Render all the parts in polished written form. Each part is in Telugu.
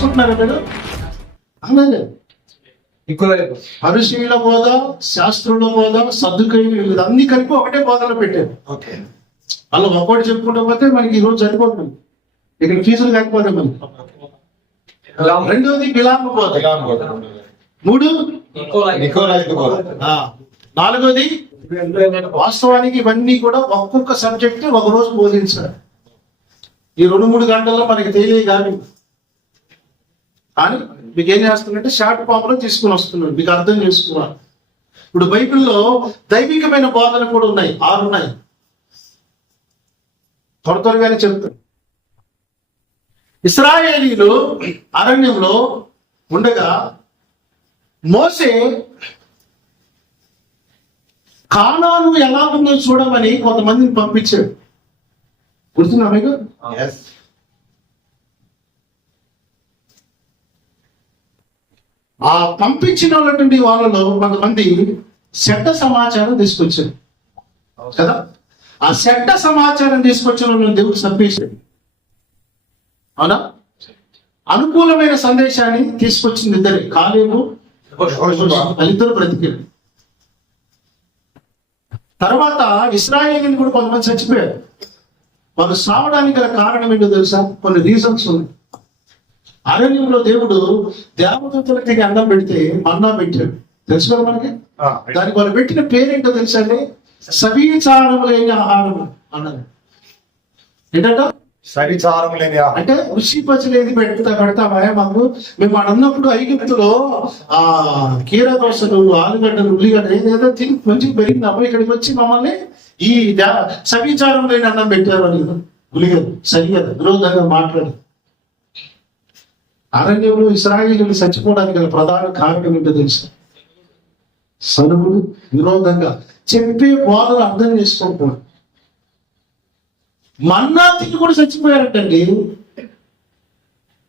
తీసుకుంటున్నారా మీరు? అలాగే పరిశీల బోధ, శాస్త్రుల బోధ, సర్దుకైన అన్ని కలిపి ఒకటే బోధలో పెట్టారు. అలా ఒకటి చెప్పుకుంటూ పోతే మనకి ఈ రోజు సరిపోతుంది, ఇక్కడ ఫీజులు కాకపోతే మనకి. రెండోది బిలాము బోధ, మూడు నాలుగోది వాస్తవానికి ఇవన్నీ కూడా ఒక్కొక్క సబ్జెక్ట్ ఒక రోజు బోధించారు. ఈ 2-3 గంటల్లో మనకి తెలియ కానీ మీకు ఏం చేస్తుందంటే షార్ట్ ఫామ్ లో తీసుకుని వస్తున్నాడు, మీకు అర్థం చేసుకున్నాను. ఇప్పుడు బైబిల్లో దైవికమైన బోధనలు కూడా ఉన్నాయి, 6 ఉన్నాయి. త్వరగానే చెప్తాను. ఇశ్రాయేలీలు అరణ్యంలో ఉండగా మోసే కానాను ఎలా ఉందో చూడమని కొంతమందిని పంపించాడు. గుర్తుందా మీకు? ఆ పంపించిన వాళ్ళలో కొంతమంది చెడ్డ సమాచారం తీసుకొచ్చారు కదా. ఆ చెడ్డ సమాచారం తీసుకొచ్చిన వాళ్ళని దేవుడు చంపేశాడు. అవునా? అనుకూలమైన సందేశాన్ని తీసుకొచ్చింది ఇద్దరే, కాలేబు వాళ్ళిద్దరు బ్రతికారు. తర్వాత ఇశ్రాయేలీయులు కూడా కొంతమంది చచ్చిపోయారు. వాళ్ళు సావడానికి గల కారణం ఏంటో తెలుసా? కొన్ని రీజన్స్ ఉన్నాయి. అరణ్యంలో దేవుడు దేవదూతలకి అన్నం పెడితే మన్నా పెట్టాడు, తెలుసు కదా మనకి. దానికి వాళ్ళు పెట్టిన పేరేంటో తెలుసా అండి? సవిచారం లేని ఆహారం అన్నారు. ఏంటంట? సవిచారం లేని ఆహారం అంటే రుచి పచ్చలేది పెడతామా మాకు? మేము అన్నప్పుడు ఐగుప్తులో ఆ కీర దోశలు, ఆలుగడ్డలు, ఉల్లిగడ్డ ఏదేదో తిని కొంచెం పెరిగినాము. ఇక్కడికి వచ్చి మమ్మల్ని ఈ సవిచారం లేని అన్నం పెట్టారు అని ఉల్లిగడ్డ సరిగా విరోధంగా మాట్లాడు. అరణ్యంలో ఇశ్రాయేలీయులు చచ్చిపోవడానికి గల ప్రధాన కారణం ఏంటో తెలుసు? సనుగుడు, విరోధంగా చెప్పే బోధలు అర్థం చేసుకోకపోవడం. మన్నా తిని కూడా చచ్చిపోయారంటండి.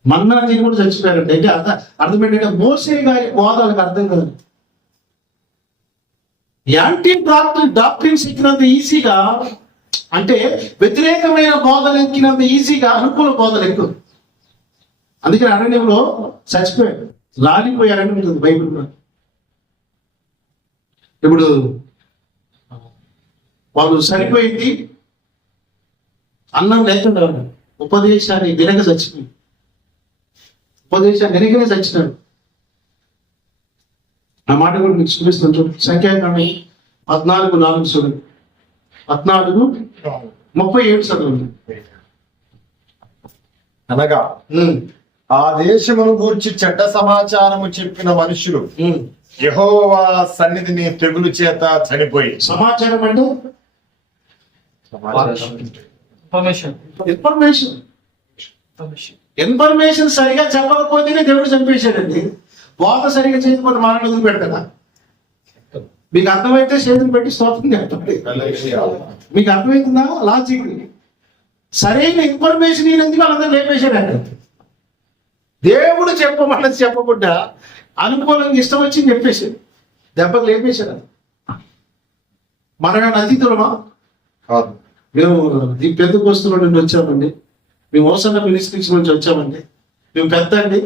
మన్నా తిని కూడా చచ్చిపోయారంటే అంటే అర్థం ఏంటంటే మోసే గారి బోధలకు అర్థం కాదు. యాంటీ డాక్ట్రిన్స్ ఎక్కినంత ఈజీగా, అంటే వ్యతిరేకమైన బోధలు ఎక్కినంత ఈజీగా అనుకూల బోధలు ఎక్కువ. అందుకని అరణ్యంలో చచ్చిపోయారు, లాలిపోయారని ఉంటుంది బైబిల్లో. ఇప్పుడు వాళ్ళు సరిపోయింది, అన్నం లేకుండా ఉపదేశాన్ని వినక చచ్చిపోయింది. ఉపదేశాన్ని వినకనే చచ్చినాడు. ఆ మాట కూడా మీకు చూపిస్తాను. సంఖ్యాకాండం 14:4 చూడండి. 14:37 చదవండి. అనగా ఆ దేశమును గూర్చి చెడ్డ సమాచారము చెప్పిన మనుషులు యెహోవా సన్నిధిని తెగులు చేత చనిపోయి. సమాచారం అంటే ఇన్ఫర్మేషన్ సరిగా చెప్పకపోతేనే దేవుడు చంపేశాడండి. బోధ సరిగా చేయకపోతే మానవుడు వదిలి పెడతా. మీకు అర్థమైతే చేతులు పెట్టి స్తోత్రం చెప్పండి. మీకు అర్థమవుతుందా లాజిక్? సరైన ఇన్ఫర్మేషన్ ఈయనందుకు వాళ్ళందరూ లేపేశాడండి. దేవుడు చెప్పమన్నది చెప్పకుండా అనుకూలంగా ఇష్టం వచ్చి చెప్పేశాడు, దెబ్బలు లేపేశాడు. మన అతిథులమా కాదు. మేము ఈ పెద్దకోస్తుల నుండి వచ్చామండి, మేము ఓసన్న మినిస్ట్రీస్ నుంచి వచ్చామండి, మేము పెద్దదండి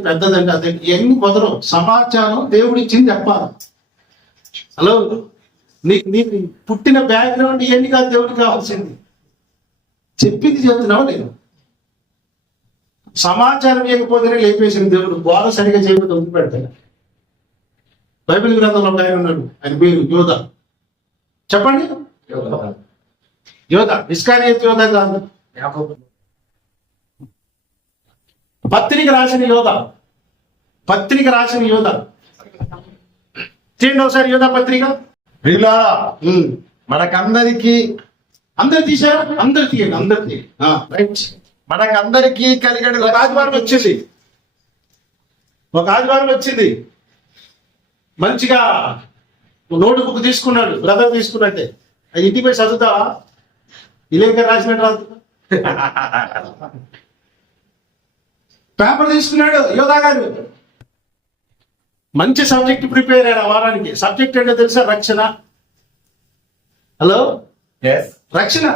అదే ఇవన్నీ కుదరవు. సమాచారం దేవుడు ఇచ్చింది చెప్పాలి. హలో, నీకు పుట్టిన బ్యాక్గ్రౌండ్ ఇవన్నీ కాదు దేవుడికి కావాల్సింది. చెప్పింది చెప్తున్నావా? నేను సమాచారం ఇవ్వకపోతేనే లేపేసిన దేవుడు. బోధ సరిగా చేయకపోతే వదిలి పెడతాడు. బైబిల్ గ్రంథంలో ఒక ఆయన ఉన్నాడు, ఆయన పేరు యోధ. చెప్పండి, యోధ. ఇస్కారియత్ యోధ కాదు, పత్రిక రాసిన యోధ. పత్రిక రాసిన యోధ. చేయండి ఒకసారి యోధ పత్రిక. మనకందరికి అందరు తీశారా? అందరు తీయండి, అందరు తీయండి. రైట్. మనకందరికీ కలిగిన ఒక ఆదివారం వచ్చింది, మంచిగా నోటు బుక్ తీసుకున్నాడు, బ్రదర్ తీసుకున్నట్టే. అది ఇంటికి పోయి చదువుతావా? ఇలేక రాసినట్టు రాదు. పేపర్ తీసుకున్నాడు యోధా గారు, మంచి సబ్జెక్ట్ ప్రిపేర్ అయ్యారు. వారానికి సబ్జెక్ట్ ఏంటో తెలుసా? రక్షణ. హలో, రక్షణ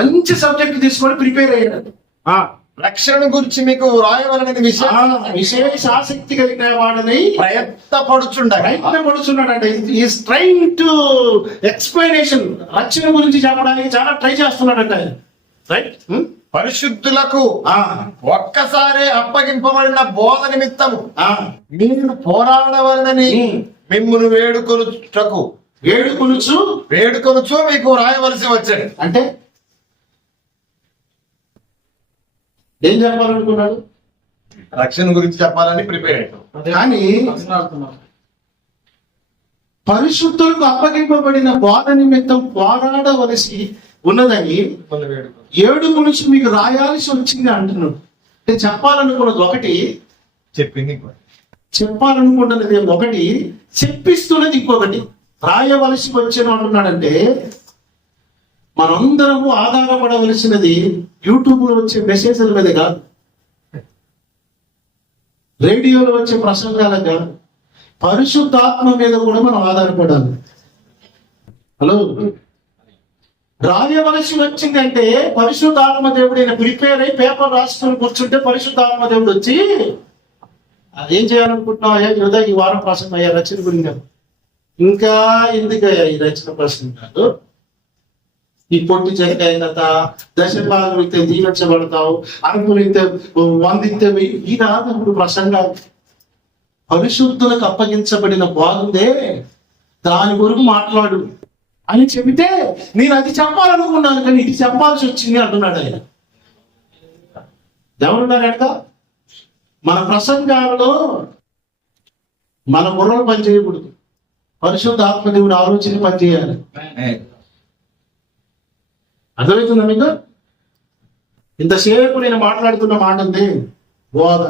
మంచి సబ్జెక్ట్ తీసుకొని ప్రిపేర్ అయ్యాడు. రక్షణను గురించి మీకు రాయవలనని విశేష ఆసక్తి కలిగిన వాడని ప్రయత్నపడుచుండగా ప్రయత్నపడుచున్నాడంట. ఈస్ ట్రైంగ్ టు ఎక్స్ప్లెనేషన్, రక్షణ గురించి చెప్పడానికి చాలా ట్రై చేస్తున్నాడంట ఆయన. రైట్. పరిశుద్ధులకు ఒక్కసారి అప్పగింపబడిన బోధ నిమిత్తము మీరు పోరాడవలనని మిమ్మును వేడుకొనుచు మీకు రాయవలసి వచ్చాడు. అంటే ఏం చెప్పాలనుకున్నాడు? రక్షణ గురించి చెప్పాలని ప్రిపేర్ అయ్యాడు. కానీ పరిశుద్ధులకు అప్పగింపబడిన బోధ నిమిత్తం పోరాడవలసి ఉన్నదని 7 నుంచి మీకు రాయాల్సి వచ్చింది అంటున్నాడు. అంటే చెప్పాలనుకున్నది ఒకటి, చెప్పాలనుకున్నది ఒకటి, చెప్పిస్తున్నది ఇంకొకటి. రాయవలసి వచ్చాను అంటున్నాడంటే మనందరము ఆధారపడవలసినది యూట్యూబ్ లో వచ్చే మెసేజ్ల మీద కాదు, రేడియోలో వచ్చే ప్రసంగాలకు కాదు, పరిశుద్ధాత్మ మీద కూడా మనం ఆధారపడాలి. హలో, రాయవలసి వచ్చిందంటే పరిశుద్ధాత్మ దేవుడు ఈయన ప్రిపేర్ అయి పేపర్ రాసుకొని కూర్చుంటే పరిశుద్ధాత్మ దేవుడు వచ్చి ఏం చేయాలనుకుంటున్నావు అయ్యా యోధా, ఈ వారం ప్రసంగం అయ్యా రచన గురించి. ఇంకా ఎందుకయ్యా ఈ రచన ప్రసంగం కాదు, ఈ పొట్టి చెక్కాయ కథ, దశభాగం ఇస్తే దీవించబడతావు, అనుకుని వందితే ఈ రాదు ప్రసంగాలు. పరిశుద్ధులకు అప్పగించబడిన బాగుందే దాని కొరకు మాట్లాడు అని చెబితే నేను అది చెప్పాలనుకున్నాను కానీ ఇది చెప్పాల్సి వచ్చింది అంటున్నాడు ఆయన. ఎవరున్నారు వెనక? మన ప్రసంగాలలో మన బుర్రలు పనిచేయకూడదు, పరిశుద్ధ ఆత్మదేవుడు ఆలోచన పనిచేయాలి. అర్థమవుతుందా మీకు? ఇంతసేపు నేను మాట్లాడుతున్న మాట ఉంది బోధ.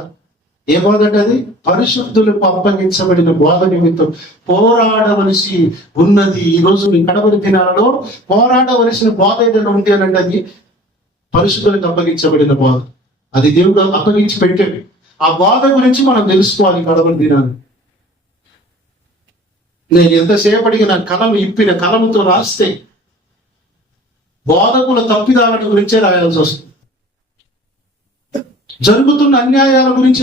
ఏ బోధ అంటే అది పరిశుద్ధులకు అప్పగించబడిన బోధ నిమిత్తం పోరాడవలసి ఉన్నది. ఈ రోజు మీ కడవరి దినాలలో పోరాడవలసిన బోధ ఏదైనా ఉంది అని అంటే అది పరిశుద్ధులకు అప్పగించబడిన బోధ. అది దేవుడు అప్పగించి పెట్టాడు. ఆ బోధ గురించి మనం తెలుసుకోవాలి. కడవరి దినాలు నేను ఎంతసేపటికి నా కలం ఇప్పిన కలముతో రాస్తే బోధకుల తప్పిదాల గురించే రాయాల్సి వస్తుంది, జరుగుతున్న అన్యాయాల గురించి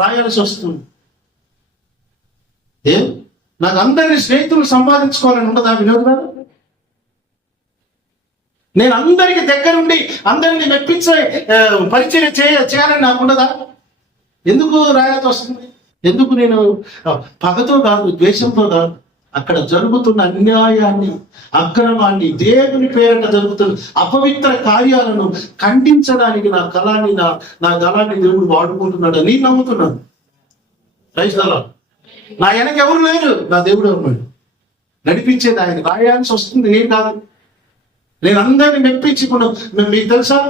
రాయాల్సి వస్తుంది. నాకు అందరినీ స్నేహితులు సంపాదించుకోవాలని ఉండదా వినోద్ గారు? నేను అందరికి దగ్గరుండి అందరినీ మెప్పించే పరిచయం చేయాలని నాకు ఉండదా? ఎందుకు రాయాల్సి వస్తుంది? ఎందుకు? నేను పగతో కాదు, ద్వేషంతో కాదు, అక్కడ జరుగుతున్న అన్యాయాన్ని, అక్రమాన్ని, దేవుని పేరిట జరుగుతున్న అపవిత్ర కార్యాలను ఖండించడానికి నా కళాన్ని నా గలాన్ని దేవుడు వాడుకుంటున్నాడని నమ్ముతున్నాను. రైతుల నా వెనక ఎవరు లేరు, నా దేవుడు ఉన్నాడు నడిపించేది ఆయన. రాయాల్సి వస్తుంది, నేను కాదు. నేను అందరినీ మెప్పించుకున్నాను. మీకు తెలుసా,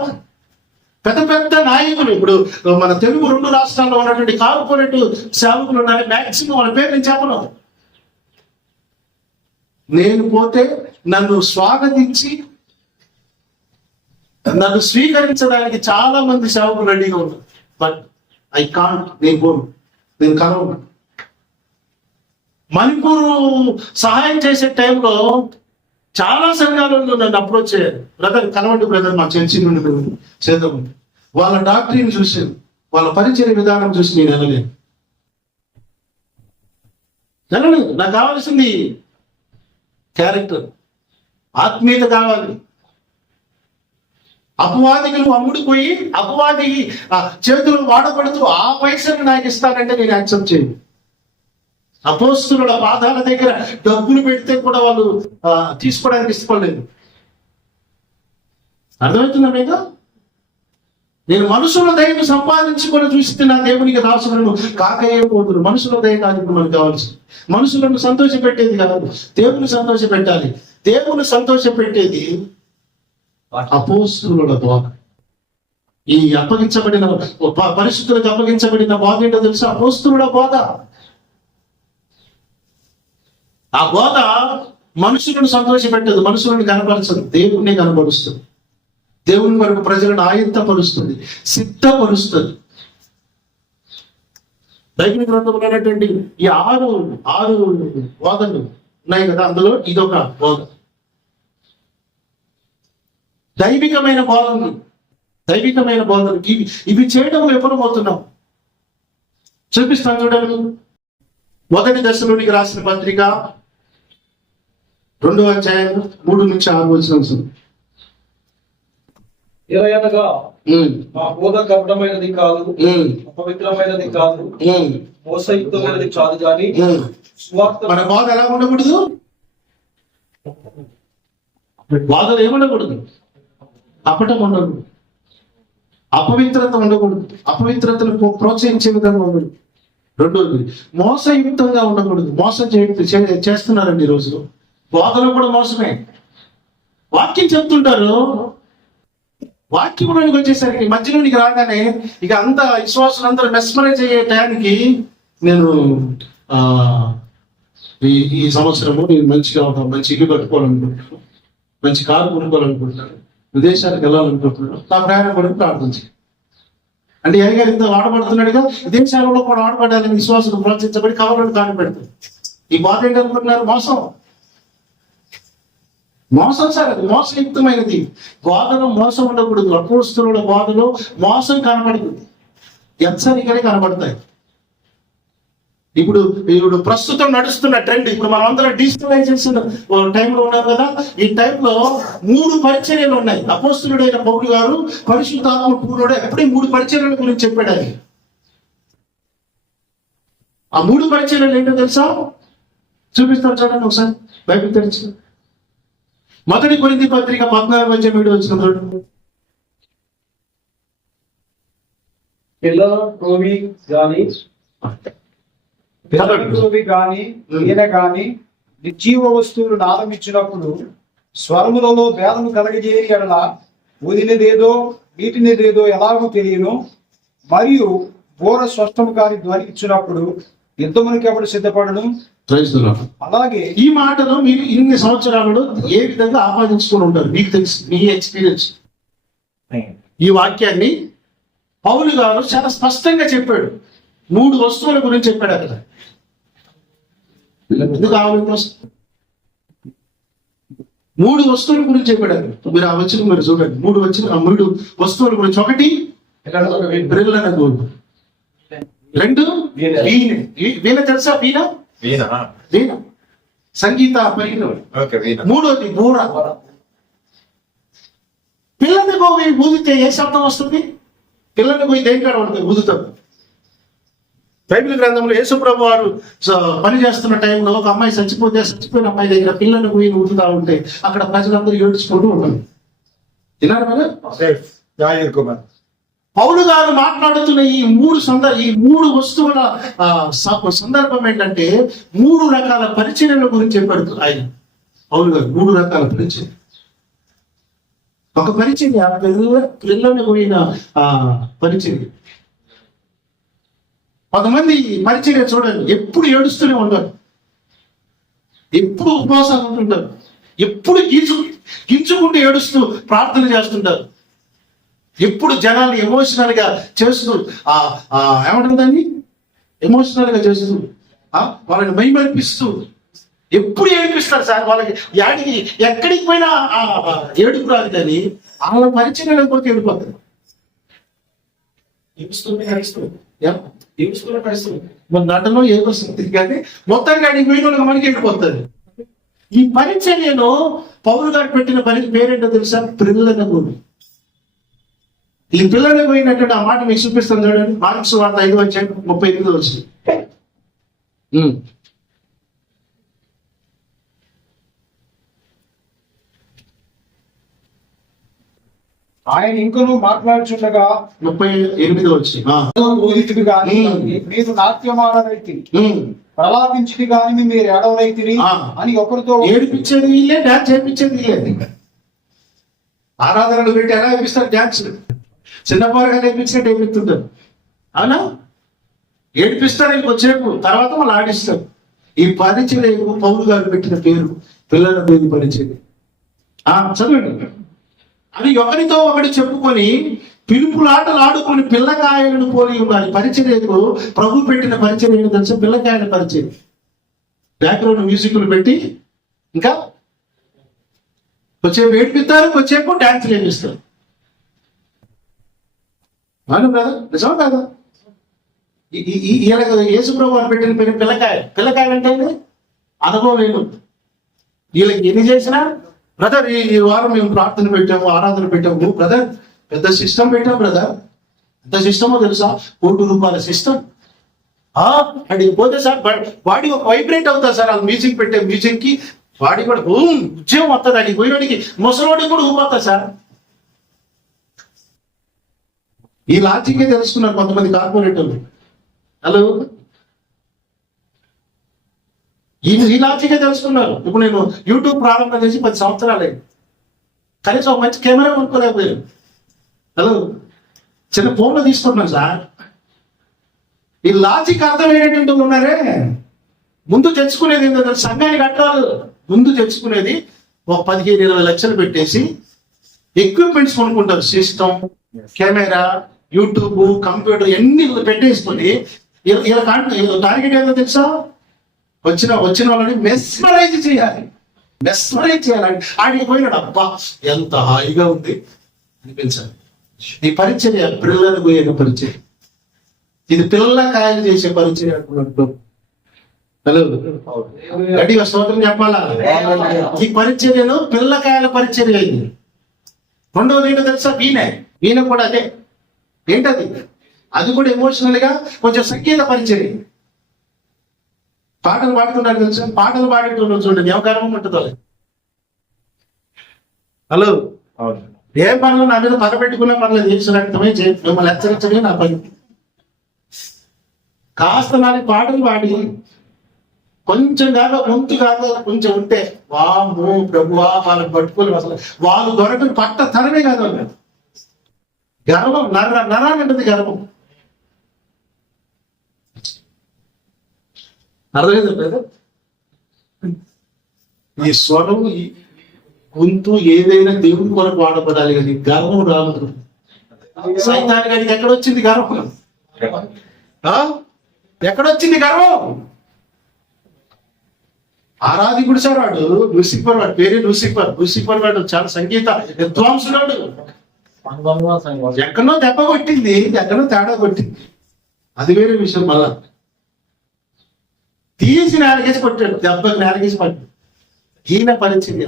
పెద్ద పెద్ద నాయకులు ఇప్పుడు మన తెలుగు 2 రాష్ట్రాల్లో ఉన్నటువంటి కార్పొరేట్ సేవకులు ఉన్నారు. మ్యాక్సిమం వాళ్ళ పేరు నేను చెప్పను. నేను పోతే నన్ను స్వాగతించి నన్ను స్వీకరించడానికి చాలా మంది సేవకులు రెడీగా ఉన్నారు. బట్ ఐ కాంట్, నేను పోను, నేను కలవను. మణిపూర్ సహాయం చేసే టైంలో చాలా సంఘాలలో నన్ను అప్రోచ్ అయ్యారు. బ్రదర్ కలవండి బ్రదర్, మా చర్చి నుండి చేద్దాం. వాళ్ళ డాక్టరీని చూసాను, వాళ్ళ పరిచయ విధానం చూసి నేను వెళ్ళలేదు. నాకు కావాల్సింది క్యారెక్టర్, ఆత్మీయత కావాలి. అపవాదికులు అమ్ముడిపోయి అపవాది చేతులు వాడబడుతూ ఆ పైసలు నాకు ఇస్తానంటే నేను యాక్సెప్ట్ చేయను. అపోస్తుల పాదాల దగ్గర డబ్బులు పెడితే కూడా వాళ్ళు తీసుకోవడానికి ఇష్టపడలేదు. అర్థమవుతుందా మీకు? నేను మనుషుల దయను సంపాదించుకొని చూస్తే నా దేవునికి దాసులను కాకయ్యపోతున్నారు. మనుషుల దయ కాదు ఇప్పుడు మనకు కావాల్సి. మనుషులను సంతోష పెట్టేది కాదు, దేవుని సంతోష పెట్టాలి. దేవుని సంతోష పెట్టేది అపోస్తుల బోధ. ఈ అప్పగించబడిన పరిశుద్ధులకు అప్పగించబడిన బోధ ఏంటో తెలుసా? అపోస్తుల బోధ. ఆ బోధ మనుషులను సంతోష పెట్టదు, మనుషులను కనపరచదు, దేవుణ్ణి కనపరుస్తుంది. దేవుని వరకు ప్రజలను ఆయుత్తపరుస్తుంది, సిద్ధపరుస్తుంది. బైబిల్ గ్రంథంలో ఉన్నటువంటి ఈ ఆరు బోధలు ఉన్నాయి కదా, అందులో ఇదొక బోధ. దైవికమైన బోధ ఉంది. దైవికమైన బోధనలు ఇవి చేయడం విఫలమవుతున్నాం. చూపిస్తాను చూడండి. మొదటి దశలోనికి రాసిన పత్రిక 2వ అధ్యాయం 3-6 వచనం. ఎలాగనగా మా బోధ కపటమైనది కాదు, అపవిత్రమైనది కాదు, మోసయుక్తమైనది కాదు కానీ మన బోధ ఎలా ఉండకూడదు? బోధలు ఏముండకూడదు? కపటం ఉండకూడదు, అపవిత్రత ఉండకూడదు, అపవిత్రతను ప్రోత్సహించే విధంగా ఉండదు. రెండోది మోసయుక్తంగా ఉండకూడదు. మోసం చేస్తున్నారండి ఈరోజు. బోధన కూడా మోసమే. వాక్యం చెప్తుంటారు, వాక్యంలోనికి వచ్చేసరికి మధ్యలోనికి రాగానే ఇక అంత విశ్వాసులు అందరూ మెస్మరైజ్ అయ్యే టయానికి నేను ఈ సంవత్సరము నేను మంచిగా మంచి ఇల్లు కట్టుకోవాలనుకుంటున్నాను, మంచి కారు కొనుక్కోవాలనుకుంటున్నాను, విదేశాలకు వెళ్ళాలనుకుంటున్నాను, నా ప్రయాణం కూడా ప్రార్థించాను అంటే ఎనగారు ఇంత వాడబడుతున్నాడుగా విదేశాలలో కూడా వాడబడాలని విశ్వాసం ప్రోత్సహించబడి కవర్లను కాని పెడతారు. ఈ బాధ ఏంటనుకుంటున్నారు? మోసం సార్, అది మోసయుక్తమైనది. బోధన మోసం ఉండకూడదు. అపోస్తలుల బోధలో మోసం కనబడదు, హెచ్చరికలే కనబడతాయి. ఇప్పుడు ప్రస్తుతం నడుస్తున్న ట్రెండ్, ఇప్పుడు మనం అందరం డిజిటలైజేషన్ టైంలో ఉన్నాం కదా. ఈ టైంలో 3 పరిచర్యలు ఉన్నాయి. అపోస్తలుడైన పౌలు గారు పరిశుద్ధాత్మ పూర్ణుడు ఎప్పుడూ 3 పరిచర్యల గురించి చెప్పాడు. ఆయన ఆ 3 పరిచర్యలు ఏంటో తెలుసా? చూపిస్తాను చూడండి ఒకసారి, బైబిల్ తెరిచి. మొదటి కొరింథీ పత్రిక 14:7 పిల్లల టోవి గాని ఈయన గాని నిర్జీవ వస్తువులు నాదం ఇచ్చినప్పుడు స్వరములలో భేదము కలగజేయని ఎడల వదినదేదో వీటినిదేదో ఎలాగో తెలియను. మరియు బోర స్పష్టము కాని ధ్వని ఇచ్చినప్పుడు యుద్ధమునికి ఎవడు సిద్ధపడను. అలాగే ఈ మాటలో మీరు ఇన్ని సంవత్సరాలలో ఏ విధంగా ఆపాదించుకుని ఉంటారు? మీకు తెలుసు, మీ ఎక్స్పీరియన్స్. ఈ వాక్యాన్ని పౌలు గారు చాలా స్పష్టంగా చెప్పాడు. 3 వస్తువుల గురించి చెప్పాడు అక్కడ. ఎందుకు 3 వస్తువుల గురించి చెప్పాడు అక్కడ. మీరు ఆ వచ్చిన మీరు చూడండి. 3 వస్తువుల గురించి. 1 బ్రిల్లన గోల్డ్, 2 వీణ తెలుసా? వీణ సంగీత పరికరం. 3వది బూర. పిల్లని పోయి ఊదితే ఏ శబ్దం వస్తుంది? పిల్లని పోయి దేనికాడ ఉంటుంది? ఊదుతారు. బైబిల్ గ్రంథంలో యేసుప్రభు వారు పని చేస్తున్న టైంలో ఒక అమ్మాయి చచ్చిపోయిన అమ్మాయి దగ్గర పిల్లల్ని పోయి ఊదుతా ఉంటే అక్కడ ప్రజలందరూ ఏడ్చుకుంటూ ఉంటారు. తిన్నారు కదా? పౌలు గారు మాట్లాడుతున్న ఈ 3 వస్తువుల సందర్భం ఏంటంటే 3 రకాల పరిచర్యల గురించి చెప్పాడు ఆయన. పౌలు గారు 3 రకాల పరిచర్య. ఒక పరిచర్య పిల్లల్ని పోయిన పరిచర్య. కొంతమంది పరిచర్య చూడండి, ఎప్పుడు ఏడుస్తూనే ఉంటారు, ఎప్పుడు ఉపవాసాలు ఉంటుంటారు, ఎప్పుడు గించుకుంటూ ఏడుస్తూ ప్రార్థన చేస్తుంటారు, ఎప్పుడు జనాన్ని ఎమోషనల్ గా చేస్తూ ఏమంటారు దాన్ని, ఎమోషనల్ గా చేస్తూ వాళ్ళని మైమరిపిస్తూ ఎప్పుడు ఏడిపిస్తారు సార్. వాళ్ళకి ఎక్కడికి పోయినా ఏడుపు రాదు, కానీ వాళ్ళ పరిచయం లేకపోతే ఏడిపోతారు. మన నటనలో ఏదో వస్తుంది, కానీ మొత్తానికి అడిగి పోయిన మనకి ఏడిపోతుంది. ఈ పరిచర్యలో పౌలు గారు పెట్టిన పేరేంటో తెలుసా? పిల్లల భూమి. ఈ పిల్లలు పోయినట్టు ఆ మాట మీకు చూపిస్తాను చూడండి. మార్క్స్ వార్త 5:38 ఆయన ఇంకను మాట్లాడుచుండగా 38 గాని మీరు నాట్యమాడరైతి, ప్రలాపించింది కానీ మీరు ఏడవరైతిరి అని ఒకరితో. ఏడిపించేది వీళ్ళే, డాన్స్ చేయించేది వీళ్ళే. ఆరాధనలు పెట్టి ఎలా వేపిస్తారు? డాన్స్ చిన్నపారుగా నేర్పించినట్టు ఏమిస్తుంటారు. అవునా? ఏడిపిస్తారు ఇంకొచ్చేపు, తర్వాత మళ్ళీ ఆడిస్తారు. ఈ పరిచర్య పౌలు గారు పెట్టిన పేరు పిల్లల పేరు పరిచర్య. చదవండి. అది ఒకరితో ఒకటి చెప్పుకొని పిలుపులాటలు ఆడుకొని పిల్లకాయలను పోలి ఉండాలి. పరిచర్యకు ప్రభు పెట్టిన పరిచర్య ఏంటో తెలుసా? పిల్లకాయల పరిచర్య. బ్యాక్గ్రౌండ్ మ్యూజిక్లు పెట్టి ఇంకా కొద్దిసేపు ఏడిపిస్తారు, కొద్దిసేపు డాన్స్ నేర్పిస్తారు. అవును కదా, నిజం కదా. యేసుప్రభు వారు పెట్టిన పేరు పిల్లకాయలు అంటే ఏంటి? అనుభవం లేదు. వీళ్ళకి ఎన్ని చేసినా బ్రదర్ ఈ వారం మేము ప్రార్థన పెట్టాము, ఆరాధన పెట్టాము బ్రదర్, పెద్ద సిస్టమ్ పెట్టాం బ్రదర్. ఎంత సిస్టమో తెలుసా? ₹1,00,000 సిస్టమ్. అడిగి పోతే సార్ బాడీ ఒక వైబ్రేట్ అవుతుంది సార్. అది మ్యూజిక్ పెట్టే మ్యూజిక్ కి బాడీ కూడా ఉద్యోగం వస్తుంది. అడిగి పోయినోడికి ముసలోడికి కూడా ఊపోతుంది సార్. ఈ లాజికే తెలుసుకున్నారు కొంతమంది కార్పొరేటర్లు. హలో, ఈ లాజికే తెలుసుకున్నారు. ఇప్పుడు నేను యూట్యూబ్ ప్రారంభం చేసి 10 సంవత్సరాలే, కనీసం ఒక మంచి కెమెరా కొనుక్కోలేకపోయాను. హలో, చిన్న ఫోన్లో తీసుకుంటున్నాను సార్. ఈ లాజిక్ అర్థం ఏంటంటే ఉన్నారే, ముందు తెచ్చుకునేది ఏంటంటే సంఘానికి కట్టాలి. ముందు తెచ్చుకునేది ఒక 15-20 లక్షలు పెట్టేసి ఎక్విప్మెంట్స్ కొనుక్కుంటారు. సిస్టమ్, కెమెరా, యూట్యూబ్, కంప్యూటర్ ఎన్ని పెట్టేసుకొని టార్గెట్ ఏదో తెలుసా? వచ్చిన వాళ్ళని మెస్మరైజ్ చేయాలి. ఆడికి పోయినాడు, అబ్బా ఎంత హాయిగా ఉంది అనిపించాలి. ఈ పరిచర్య పిల్లలకు పోయే పరిచర్య, ఇది పిల్లల కాయలు చేసే పరిచర్య అనుకున్నట్టు. హలో, గట్టిగా స్తోత్రం చెప్పాలా? ఈ పరిచర్యను పిల్లకాయల పరిచర్య అయింది. రెండవది ఏంటో తెలుసా? వీణ కూడా అదే. ఏంటది? అది కూడా ఎమోషనల్ గా కొంచెం సంగీత పరిచర్య. పాటలు పాడుతున్నారు తెలుసా? పాటలు పాడేటోళ్ళు చూడండి, ఎవకారం ఉంటుందో. హలో, ఏ పనులు నా మీద పగబెట్టుకున్న పనులు చేసినట్టమే మిమ్మల్ని హెచ్చరించడమే నా పని. కాస్త నాని పాటలు పాడి కొంచెం కాదు, గొంతు కాదు, కొంచెం ఉంటే వాము ప్రభువా వాళ్ళని పట్టుకోలు. అసలు వాళ్ళు దొరకని పట్ట తరమే కాదు, వాళ్ళు గర్వం, నరాన్ని ఉంటుంది గర్వం. అర్థమైంది కదా? ఈ స్వరం, ఈ గొంతు ఏదైనా దేవుని కొరకు వాడబడాలి, కానీ గర్వం రాదు. సైతానికి అది ఎక్కడొచ్చింది గర్వం? ఎక్కడొచ్చింది గర్వం? ఆరాధికుడు సార్ వాడు, లూసిఫర్, వాడు పేరే లూసిఫర్ వాడు చాలా సంగీత విద్వాంసుడు. ఎక్కడో దెబ్బ కొట్టింది, ఎక్కడో తేడా కొట్టింది, అది వేరే విషయం. మళ్ళా తీసి నేలకేసి కొట్టాడు, దెబ్బకి నేలకేసి పట్టాడు. హీన పరిచర్య,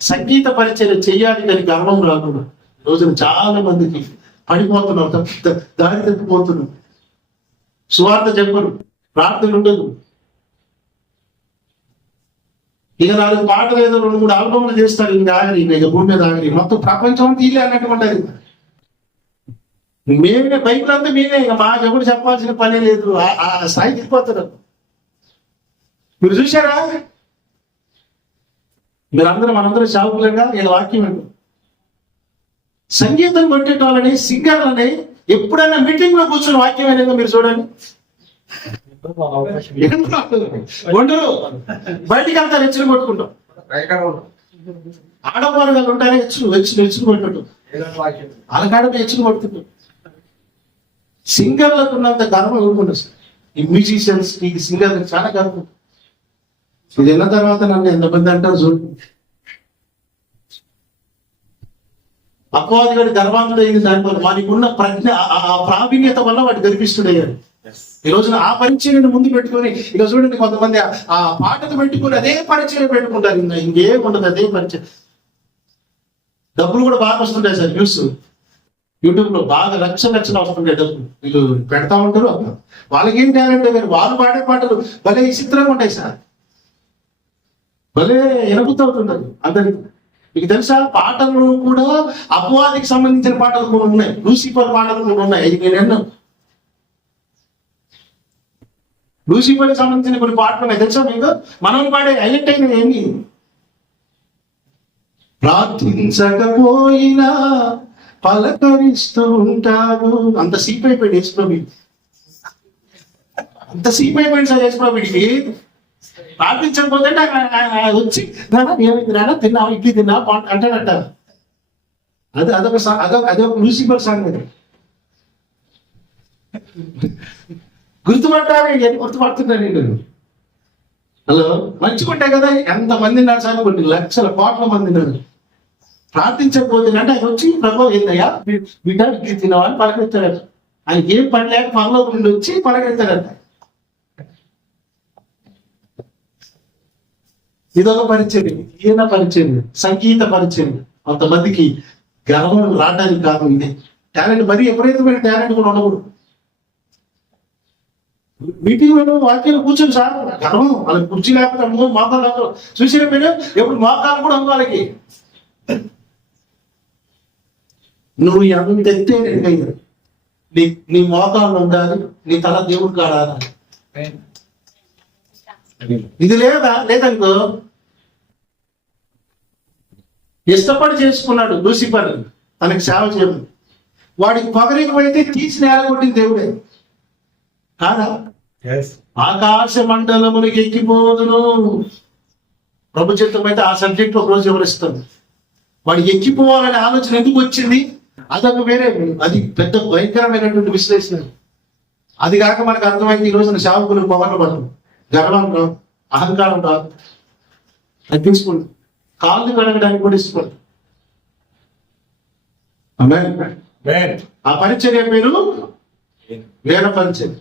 సంగీత పరిచర్య చెయ్యాలి కానీ గర్వం రాకుండా. రోజున చాలా మందికి పడిపోతున్నారు, దారి తప్పిపోతున్నారు. సువార్త చెప్పరు, ప్రార్థన ఉండదు. ఇక 4 పాటలు ఏదో 2-3 ఆల్బమ్లు చేస్తారు, ఇంకా ఆగరి, ఇక భూమి మీద ఆగరి. మొత్తం ప్రపంచం అంతా ఇల్లే అన్నటువంటిది. మేమే బైబిల్ అంతా మేమే, ఇక మాకు ఎవరు చెప్పాల్సిన పని లేదు. ఆ స్థాయి తిరిగిపోతారు. మీరు చూసారా? మనందరం చావుకులంగా వీళ్ళ వాక్యం ఏంటో. సంగీతం కొట్టేటోళ్ళని, సింగర్లని ఎప్పుడైనా మీటింగ్ లో కూర్చొని వాక్యం అనేది మీరు చూడండి. ఉండరు, బయటికి వెళ్తారు, హెచ్చులు కొట్టుకుంటాం. ఆడవాళ్ళు వాళ్ళు ఉంటారే, హెచ్చులు కొట్టుకుంటాం. అలకాడపై హెచ్చులు కొట్టుకుంటాం. సింగర్లకు ఉన్నంత గర్వం ఇవ్వకుండా సార్ ఈ మ్యూజిషియన్స్, ఈ సింగర్లకు చాలా గర్వం. ఇది విన్న తర్వాత నన్ను ఎంతమంది అంటారు చూడండి. అపవాది గారి గర్వాంతుడు అయింది దానివల్ల. వానికి ఉన్న ప్రజ్ఞ, ఆ ప్రావీణ్యత వల్ల వాటి గర్విష్ఠుడయ్యాడు. ఈ రోజున ఆ పరిచర్యను ముందు పెట్టుకొని, ఇక చూడండి కొంతమంది ఆ పాటలు పెట్టుకుని అదే పరిచర్య పెట్టుకుంటారు. ఇంకేం ఉండదు, అదే పరిచయం. డబ్బులు కూడా బాగా వస్తుంటాయి సార్. యూట్యూబ్ లో బాగా లక్షలు వస్తుంటాయి డబ్బులు. వీళ్ళు పెడతా ఉంటారు. వాళ్ళకి ఏం టాలెంట్ లేదు, వాళ్ళు పాడే పాటలు భలే విచిత్రంగా ఉంటాయి సార్, భలే ఎనబుతవుతుంటారు అందరికి. మీకు తెలుసా, పాటలు కూడా అపవాదికి సంబంధించిన పాటలు కూడా ఉన్నాయి, లూసిఫర్ పాటలు కూడా ఉన్నాయి. అది నేను ఎన్నో లూసిఫర్కి సంబంధించిన కొన్ని పాటలు ఉన్నాయి తెలుసా మీకు? మనం పాడే హైలైట్ అయినవి ఏమి? ప్రార్థించకపోయినా పలకరిస్తూ ఉంటావు. అంత సీప్ అయిపోయింది యేసుప్రభు, అంత సీప్ అయిపోయింది సార్ యేసుప్రభు. ప్రార్థించకపోతే వచ్చి ఏమైంది తిన్నావు, ఇడ్లీ తిన్నావు అంటాడట. అదొక లూసిఫర్ సాంగ్. అది గుర్తుపట్టాలి, ఎన్ని గుర్తుపడుతున్నాను నేను. హలో, మంచిగుంటాయి కదా. ఎంతమంది ఉన్నారు సార్? కొన్ని లక్షల కోట్ల మంది ఉన్నారు. ప్రార్థించకపోతే అంటే ఆయన వచ్చి ప్రభు ఏందయ్యా బిడ్డ ఇడ్లీ తిన్నావా అని పలకరించాడు. ఆయనకి ఏం పని లేక పనిలో నుండి వచ్చి పడగెడతాడంట. ఇదొక పరిచయం, ఈయన పరిచయం, సంగీత పరిచయం. కొంతమందికి గర్వం రావడానికి కారణం ఇదే. టాలెంట్ మరీ విపరీతమైన టాలెంట్ కూడా ఉండకూడదు. మీటింగ్ వాక్యాలు కూర్చొని సార్ గర్వం, వాళ్ళకి కుర్చీ లేకపోతే అమ్మో మోకాలు అందరూ చూసిన మీరు ఎప్పుడు మోకాలు కూడా ఉంది వాళ్ళకి. నువ్వు ఎంత ఎత్తే నీ మోకాలు ఉండాలి, నీ తల దేవుడు కాడాలి. ఇది లేదనుకో, ఇష్టపడి చేసుకున్నాడు లూసిఫర్ తనకి సేవ చేయమని, వాడికి పొగరికమైతే తీసి నేల కొట్టిన దేవుడే కాదా? ఆకాశ మండలమునికి ఎక్కిపోదును. ప్రభు చిత్తం అయితే ఆ సబ్జెక్ట్ ఒక రోజు వివరిస్తుంది. వాడు ఎక్కిపోవాలనే ఆలోచన ఎందుకు వచ్చింది, అదొక వేరే, అది పెద్ద భయంకరమైనటువంటి విశ్లేషణ. అది కాక మనకు అర్థమైంది ఈ రోజున సేవకులు పవన్ పడదు, గర్వం రాదు, అహంకారం రాదు, తగ్గించుకోండి, కాళ్ళు కడగడానికి కూడా ఇష్టపడదు. ఆ పరిచర్య పేరు వేల పరిచర్య.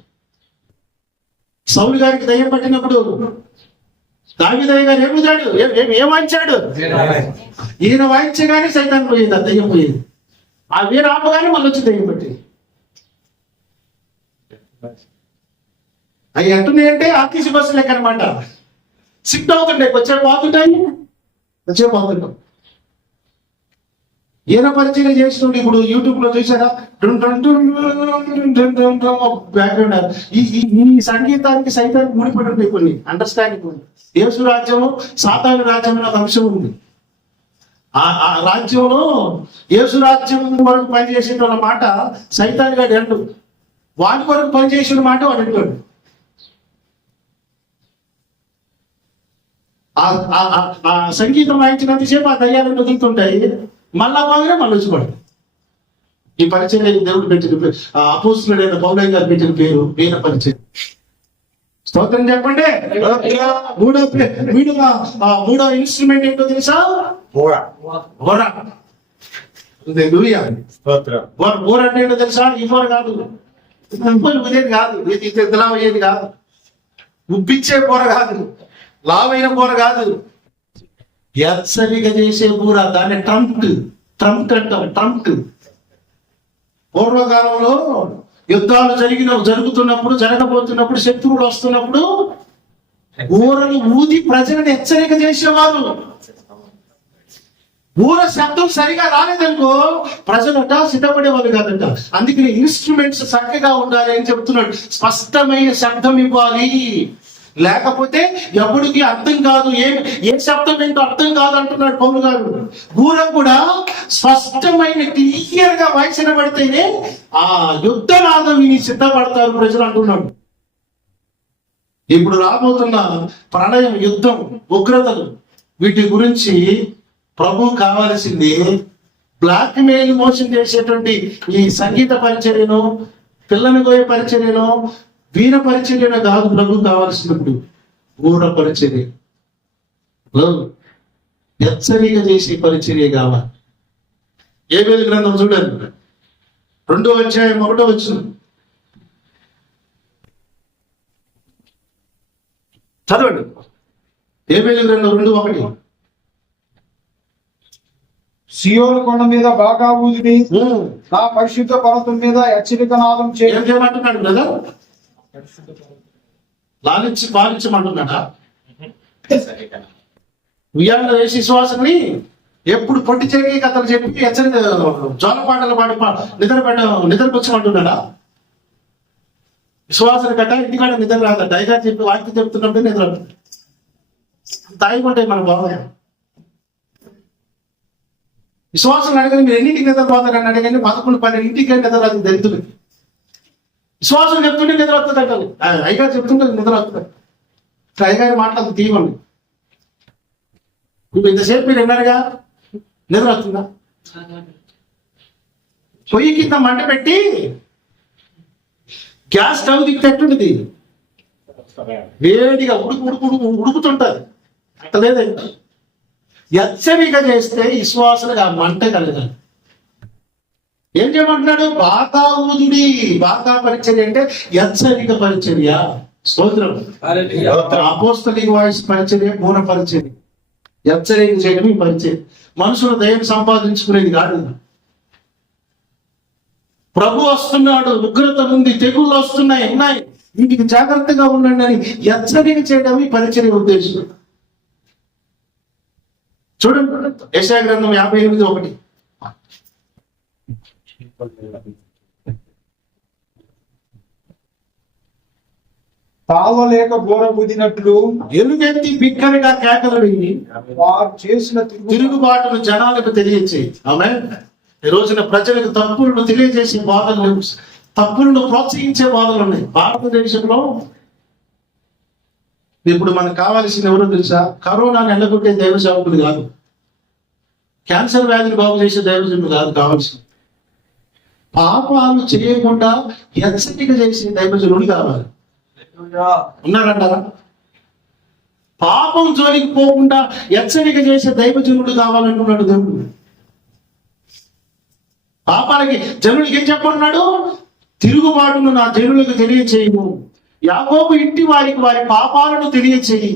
సౌలు గారికి దయ్యం పట్టినప్పుడు దావీదయ్య గారు ఏం వాయించాడు? ఈయన వాయించగానే సైతాన్ పోయేది, ఆ దయ్యం పోయేది. ఆ వీర ఆపగానే మళ్ళీ వచ్చి దయ్యం పట్టేది. అవి అంటున్నాయి అంటే ఆర్టీసీ బస్సు లెక్క అనమాట. సిట్ అవుతుండే, వచ్చే పోతుంటాయి, ఈయన పరిచయం చేస్తుండే. ఇప్పుడు యూట్యూబ్ లో చూసారా, బ్యాక్గ్రౌండ్ ఈ సంగీతానికి సైతానికి ముడిపడి ఉంటాయి కొన్ని అండర్స్టాండింగ్ ఉంది. యేసు రాజ్యము సాతాను రాజ్యం అనే ఒక అంశం ఉంది. ఆ రాజ్యంలో యేసు రాజ్యం వరకు పనిచేసిన మాట సైతాన్ గారు ఎండు, వాటి వరకు పనిచేసిన మాట వాడు ఎంటాడు. ఆ సంగీతం వాయించినంతసేపు ఆ దయ్యాలను వదులుతుంటాయి, మళ్ళా బాగానే మళ్ళీ వచ్చిపడు. ఈ పరిచయం దేవుడు పెట్టిన పేరు, అపోస్తులుడైన పౌలయ్య గారు పెట్టిన పేరు వీణ పరిచయం. స్తోత్రం చెప్పండి. మూడో ఇన్స్ట్రుమెంట్ ఏంటో తెలుసా? బోర అంటే ఏంటో తెలుసా? ఈ బోర కాదు, ఉదేది కాదు, ఇది అయ్యేది కాదు, ఉబ్బిచ్చే బోర కాదు, లావైన బోర కాదు, ఎచ్చరిగా చేసే బూర. దాన్ని ట్రంప్ అంటాం. ట్రంప్ పూర్వకాలంలో యుద్ధాలు జరుగుతున్నప్పుడు, జరగబోతున్నప్పుడు, శత్రువులు వస్తున్నప్పుడు ఊరలు ఊది ప్రజలను హెచ్చరిక చేసేవారు. ఊర శబ్దం సరిగా రాలేదనుకో ప్రజలట సిద్ధపడేవాళ్ళు కాదంట. అందుకని ఇన్స్ట్రుమెంట్స్ చక్కగా ఉండాలి అని చెప్తున్నాడు. స్పష్టమైన శబ్దం ఇవ్వాలి, లేకపోతే ఎవడికి అర్థం కాదు. ఏ శబ్దం ఏంటో అర్థం కాదు అంటున్నాడు పౌలు గారు. ఊర కూడా స్పష్టమైన క్లియర్ గా వాయిస్ వినబడితేనే ఆ యుద్ధనాదం విని సిద్ధపడతారు ప్రజలు అంటున్నాడు. ఇప్పుడు రాబోతున్న ప్రళయం, యుద్ధం, ఉగ్రతలు, వీటి గురించి ప్రభు కావాల్సింది బ్లాక్ మెయిల్ మోషన్ చేసేటువంటి ఈ సంగీత పరిచర్యను, పిల్లని గోయ పరిచర్యను, వీణ పరిచర్యను కాదు ప్రభు కావాల్సినప్పుడు ఊర పరిచర్య, హెచ్చరిక చేసే పరిచర్య కావాలి. ఏబేలు గ్రంథం చూడండి, 2వ అధ్యాయం 1వ వచనం చదవండి. ఏబేలు గ్రంథం 2:1. సియోను కొండ మీద బాగా ఊదిని, నా పరిశుద్ధ పర్వతం మీద హెచ్చరిక నాదం చేయమంటున్నాడు కదా. లాలించి పాలించమంటున్నాడా? ఉయ్యాల్లో వేసి శ్వాసని ఎప్పుడు పొట్టి చేకి కథలు చెప్పి హెచ్చరిక జోలపాటలు పాడి నిద్రపుచ్చమంటున్నాడా? విశ్వాసన కట్ట ఇంటికాడ నిద్ర రాదట. అయిగా చెప్పి వాక్యం చెప్తున్నప్పుడే నిద్ర తాగిపోతాయి మన బాబు. విశ్వాసం అడగని మీరు ఎన్నింటికి నిద్రపోతారని అడగండి, 11-12 నిద్ర రాదు దళితులకి. విశ్వాసం చెప్తుంటే నిద్ర వస్తుంది అంటారు, అయిగా చెప్తుంటే నిద్ర వస్తుంది. అయ్యగారి మాటలు తీయండి. ఇప్పుడు ఇంతసేపు మీరు విన్నారుగా, నిద్ర వస్తుందా? పొయ్యి కింద మంట పెట్టి గ్యాస్ స్టవ్ దిక్కేట్టుండది, వేడిగా ఉడుకుతుంటది. అట్టలేదండి, హెచ్చరిక చేస్తే విశ్వాసానికి ఆ మంట కలగాలి. ఏం చేయమంటున్నాడు? బాకా ఊదుడి. బాకా పరిచర్య అంటే హెచ్చరిక పరిచర్య. స్తోత్రం. అపోస్తలిక్ వాయిస్ పరిచర్య, మూల పరిచర్య, హెచ్చరిక చేయడం ఈ పరిచర్య. మనుషులు దయం సంపాదించుకునేది కాదు. ప్రభు వస్తున్నాడు, ఉగ్రత ఉంది, తెగుళ్ళు ఉన్నాయి, వీటికి జాగ్రత్తగా ఉండండి అని హెచ్చరిక చేయడం ఈ పరిచర్య ఉద్దేశం. చూడండి యెషయా గ్రంథం 58:1. తావలేక బోర ఊదినట్లు ఎలుగెత్తి బిక్కరగా కేకలు వేయి, వారు చేసిన తిరుగుబాటును జనాలకు తెలియచేయి. ఆమె ఈ రోజున ప్రజలకు తప్పులను తెలియజేసే బాధలు లేవు, తప్పులను ప్రోత్సహించే బాధలు ఉన్నాయి. భారతదేశంలో ఇప్పుడు మనకు కావాల్సిన ఎవరో తెలుసా? కరోనాను ఎల్లగొట్టే దైవ సేవకులు కాదు, క్యాన్సర్ వ్యాధిని బాగు చేసే దైవజనులు కాదు కావాల్సింది. పాపాలు చేయకుండా హెచ్చరిక చేసే దైవజనులు కావాలి. ఉన్నారంటారా? పాపం జోలికి పోకుండా హెచ్చరిక చేసే దైవజనుడు కావాలంటున్నాడు దేవుడు. పాపాలకి జనులకి ఏం చెప్పన్నాడు? తిరుగుబాటును నా జనులకు తెలియచేయము, యాకోబు ఇంటి వారికి వారి పాపాలను తెలియచేయి.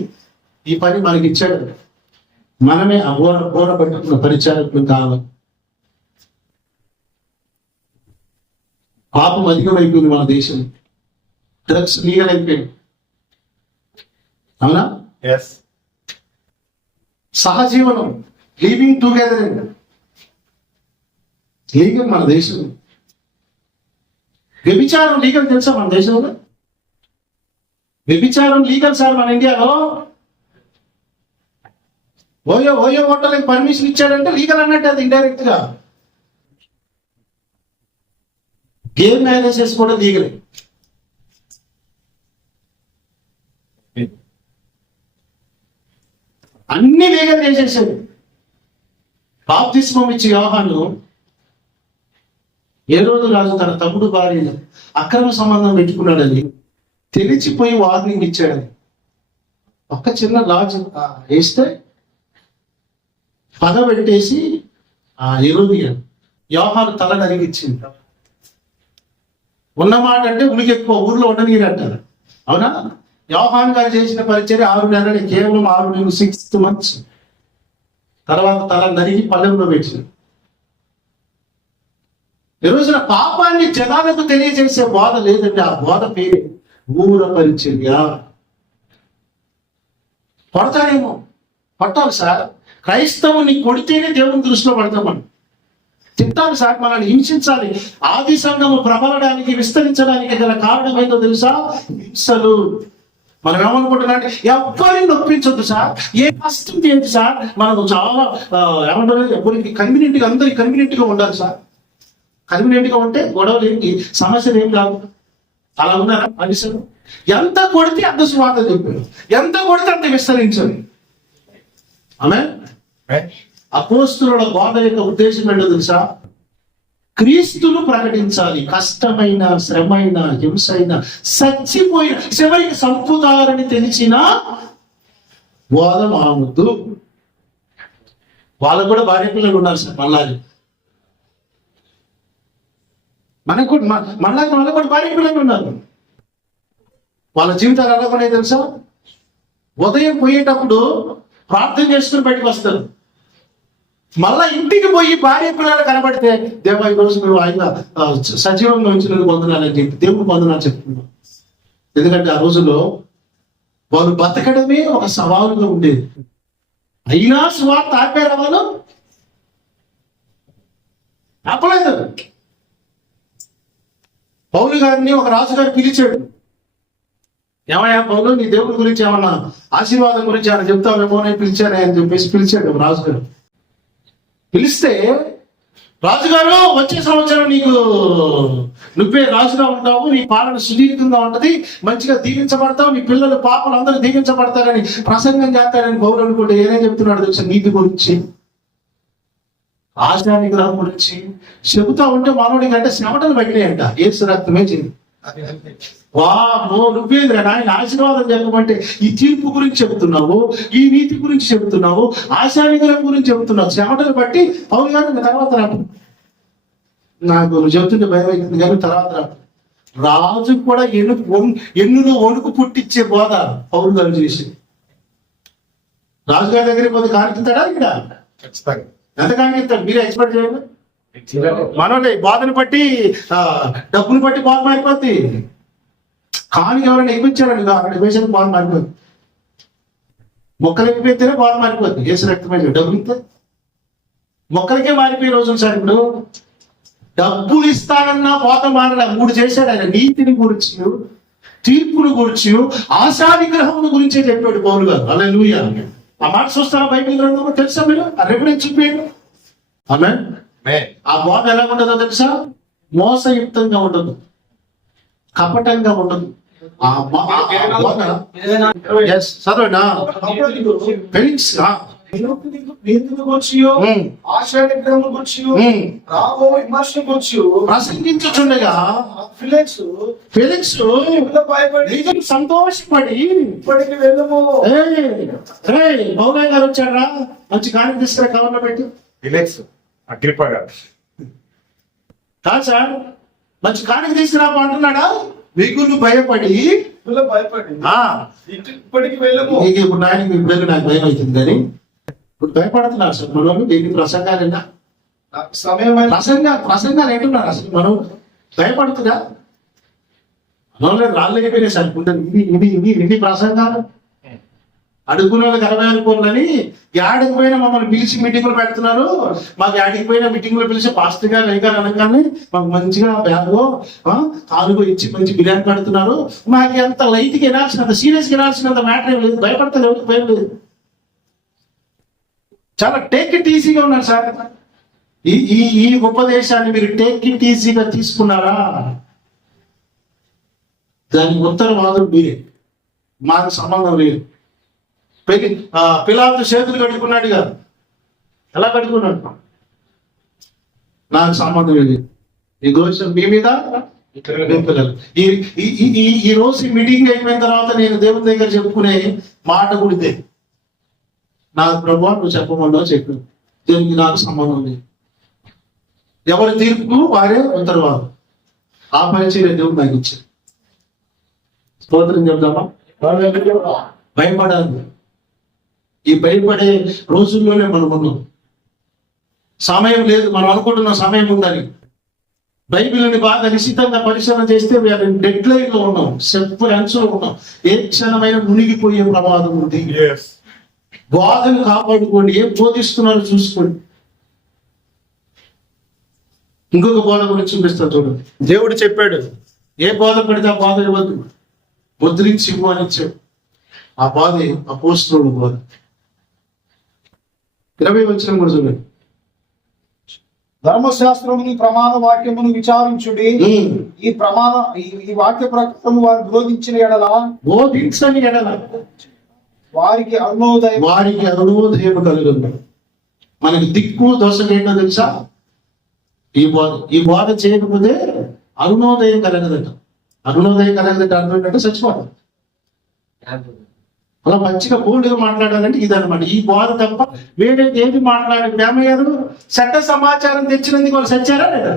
ఈ పని మనకి ఇచ్చాడు. మనమే అఘోర పట్టుకున్న పరిచారకులు కావాలి. పాపం అధికమైపోయింది మన దేశం. డ్రగ్స్ లీగల్ అయిపోయింది, అవునా? సహజీవనం, లివింగ్ టుగెదర్ లీగల్ మన దేశం. వ్యభిచారం లీగల్ తెలుసా మన దేశంలో? వ్యభిచారం లీగల్ సార్ మన ఇండియాలో. ఓయో హోటల్కి పర్మిషన్ ఇచ్చాడంటే లీగల్ అన్నట్టు, అది ఇండైరెక్ట్ గా. గేమ్ మ్యారేజెస్ కూడా లీగలే. అన్ని లీగల్ చేసేసాడు. బాప్తిస్మం ఇచ్చి యోహాను ఏ రోజు రాజు తన తమ్ముడు భార్యను అక్రమ సంబంధం పెట్టుకున్నాడని తెలిసిపోయి వార్నింగ్ ఇచ్చాడని ఒక్క చిన్న లాజు వేస్తే పగ పెట్టేసి హేరోదియా యోహాను తల నరిగిచ్చింది. ఉన్నమాట అంటే ఉనికి ఎక్కువ, ఊర్లో ఉండనీరు అంటారు, అవునా? యోహాను గారు చేసిన పరిచర్య 6 నెలలు, కేవలం 6 నెలలు, 6 months. తర్వాత తల నరిగి పల్లెంలో పెట్టింది. ఈ రోజున పాపాన్ని జనాలకు తెలియజేసే బోధ లేదండి. ఆ బోధ పేరు ఊర పరిచర్య. కొడతాడేమో, కొట్టాలి సార్. క్రైస్తవుని కొడితేనే దేవుని దృష్టిలో పడతాం మనం. తిట్టాలి సార్, మనల్ని హింసించాలి. ఆది సంఘము ప్రబలడానికి, విస్తరించడానికి గల కారణం ఏంటో తెలుసా? హింసలు. మనం ఏమనుకుంటున్నా అంటే ఎవరిని నొప్పించొద్దు సార్, ఏ కష్టం చేయదు సార్, మనకు చాలా ఏమంటారు, ఎవరికి కన్వీనియంట్ గా, అందరికి కన్వీనియంట్ గా ఉండాలి సార్. కన్వీనియంట్ గా ఉంటే గొడవలు ఏంటి, సమస్యలు ఏం కాదు. అలా ఉన్నారా మనుషులు? ఎంత కొడితే అంత స్వార్థ చెప్పారు, ఎంత కొడితే అంత విస్తరించాలి. ఆమె అపోస్తుల బోధ యొక్క ఉద్దేశం ఏంటో తెలుసా? క్రీస్తును ప్రకటించాలి. కష్టమైన, శ్రమైన, హింసైన, చచ్చిపోయిన, చివరికి సంపుతారని తెలిసిన బోధ మానవద్దు. వాళ్ళకు కూడా భార్య పిల్లలు ఉన్నారు సార్, మళ్ళీ మనకు వాళ్ళకు కూడా భార్య పిల్లలు ఉన్నారు. వాళ్ళ జీవితాలు ఎలా ఉన్నాయి తెలుసా? ఉదయం పోయేటప్పుడు ప్రార్థన చేసుకుని బయటకు వస్తారు. మళ్ళా ఇంటికి పోయి భార్య పిల్లలు కనబడితే, దేవా ఈ రోజు నువ్వు ఆయన సజీవంగా ఉంచినందుకు పొందనాలని చెప్పి దేవుడు పొందనాలు చెప్తున్నాం. ఎందుకంటే ఆ రోజుల్లో వాళ్ళు బతకడమే ఒక సవాలుగా ఉండేది. అయినా స్వార్థ ఆపారా వాళ్ళు? ఆపలేదు. పౌలు గారిని ఒక రాజుగారు పిలిచాడు. ఏమయ్యా పౌలు, నీ దేవుడి గురించి ఏమన్నా ఆశీర్వాదం గురించి ఆయన చెప్తావేమో అని పిలిచానే అని చెప్పేసి పిలిచాడు రాజుగారు. పిలిస్తే రాజుగారు, వచ్చే సంవత్సరం నువ్వే రాజుగా ఉంటావు, నీ పాలన సుదీర్ఘంగా ఉంటది, మంచిగా దీవించబడతావు, నీ పిల్లలు పాపలు అందరూ దీవించబడతారని ప్రసంగం చేస్తారని పౌలు అనుకుంటే ఏనేం చెప్తున్నాడు తెలుసా? నీతి గురించి, ఆశా నిగ్రహం గురించి చెబుతా ఉంటే మనోడికి అంటే చెమటలు పట్టినాయంట. ఏసు రక్తమే చేయి. వామో, నువ్వేంద్ర నాయన ఆశీర్వాదం చెప్పమంటే ఈ తీర్పు గురించి చెబుతున్నావు, ఈ నీతి గురించి చెబుతున్నావు, ఆశా నిగ్రహం గురించి చెబుతున్నావు. చెమటలు బట్టి పౌలు గారు తర్వాత నాకు నువ్వు చెబుతుంటే భయం అవుతుంది కానీ తర్వాత రాజు కూడా ఎన్నులో వణుకు పుట్టించే బోధ పౌరు గారు చేసి రాజుగారి దగ్గరికి పోతే కానిస్తాడా ఇక్కడ ఖచ్చితంగా ఎంత కానిస్తాడు మీరే ఎక్స్పెక్ట్ చేయండి. మనోళ్ళే బాధను బట్టి డబ్బును బట్టి బాధ మారిపోద్ది. కానీ ఎవరైనా ఎక్కించారండి అక్కడ వేసిన బాధ మారిపోద్ది. మొక్కలు ఎక్కిపోతేనే బాధ మారిపోద్ది. వేసిన రక్తమైన డబ్బులు ఇస్తే మొక్కలకే మారిపోయే రోజులు సార్. ఇప్పుడు డబ్బులు ఇస్తానన్నా బాధ మారడా 3 చేశాడు ఆయన. నీతిని గురించి, తీర్పును గురించి, ఆశా విగ్రహముల గురించే చెప్పాడు పౌలు గారు. హల్లెలూయా. ఆ మాట చూస్తారా బైబిల్ గ్రంథంలో? తెలుసా మీరు? ఆ రెఫరెన్స్ చూపించండి. ఆమేన్. ఆ బోధ ఎలా ఉంటుందో తెలుసా? మోసయుక్తంగా ఉండదు, కపటంగా ఉండదు. ఆ బోధ చదవండి. ఫెలిక్స్ ప్రసంగించుచుండగా ఫెలిక్స్ సంతోషపడి మౌలయ్య గారు వచ్చారా, మంచి కాని తీసుకురా కవర్లో పెట్టి. అగ్రిప్ప గారు కాదు సార్, మంచి కానికి తీసుకురా అంటున్నాడా? మిగులు భయపడి ఇప్పటికి వెళ్ళము. ఇప్పుడు నాకు భయం అవుతుంది కానీ ఇప్పుడు భయపడుతున్నారు సార్ మన వాళ్ళు. దీనికి ప్రసంగాలైనా ప్రసంగాలు ఏంటున్నారు అసలు మనం భయపడుతుందా? మనలో రాళ్ళు అయిపోయినాయి సార్. ఇది ప్రసంగాలు అడుగున వాళ్ళకి 60 కోట్లని యాడికి పోయినా మమ్మల్ని పిలిచి మీటింగులు పెడుతున్నారు. మాకు యాడికి పోయినా మీటింగులు పిలిచి పాస్టర్ గారు అయ్యగారు అనగానే మాకు మంచిగా బ్యాగో కాలుగో ఇచ్చి మంచి బిర్యానీ పెడుతున్నారు. మాకు ఎంత లైట్గా వినాల్సినంత సీరియస్గా వినాల్సినంత మ్యాటర్ ఏం లేదు. భయపడతారు, ఎవరికి భయం లేదు. చాలా టేక్ ఇట్ ఈజీగా ఉన్నారు సార్. ఈ ఉపదేశాన్ని మీరు టేక్ ఇట్ ఈజీగా తీసుకున్నారా? దానికి ఉత్తరవాదులు మీరే, మాకు సంబంధం లేదు. పిలాతు చేతులు కట్టుకున్నాడు కాదు, ఎలా కట్టుకున్నాడు? నాకు సంబంధం లేదు. ఈ దోషం మీ మీద పిల్లలు. ఈ రోజు మీటింగ్ అయిపోయిన తర్వాత నేను దేవుని దగ్గర చెప్పుకునే మాట కూడా నాకు ప్రభు నువ్వు చెప్పమన్నా చెప్పు, దీనికి నాకు సంబంధం లేదు. ఎవరి తీర్పుకు వారే ఉత్తరవాదు. ఆ పరిచయం దేవుడు నాకు ఇచ్చారు. స్తోత్రం చెప్దామా? భయపడాలి. ఈ భయపడే రోజుల్లోనే మనం ఉన్నాం. సమయం లేదు, మనం అనుకుంటున్న సమయం ఉందని. బైబిల్ని బాగా నిశ్చితంగా పరిశీలన చేస్తే డెడ్ లైన్ లో ఉన్నాం, సెంచులో ఉన్నాం. ఏ క్షణమైన మునిగిపోయే ప్రమాదం ఉంది. బోధను కాపాడుకోండి. ఏం బోధిస్తున్నారో చూసుకోండి. ఇంకొక బోధ గురించి చూపిస్తా చూడండి. దేవుడు చెప్పాడు, ఏ బోధ పెడితే ఆ బోధ ఇవ్వద్దు, ముద్రించి ఇవ్వు అని ఇచ్చాడు. ఆ బోధ అపోస్తలుల బోధ. 20 వచనం కూడా చూడండి. ధర్మశాస్త్రముని ప్రమాణ వాక్యమును విచారించుడి. ఈ వాక్య ప్రకారం వారు బోధించని ఎడల వారికి అరుణోదయం కలుగుతుంది. మనకి దిక్కు దోషం ఏంటో తెలుసా? ఈ బోధ చేయకపోతే అరుణోదయం కలగదట. అరుణోదయం కలగదట అర్థం ఏంటంటే చచ్చిపోతాం. అలా మంచిగా బోల్డ్గా మాట్లాడాలంటే ఇదనమాట. ఈ బోధ తప్ప వేరే ఏది మాట్లాడే ప్రేమయ్యారు చట్ట సమాచారం తెచ్చినందుకు వాళ్ళు సచ్చారా లేదా?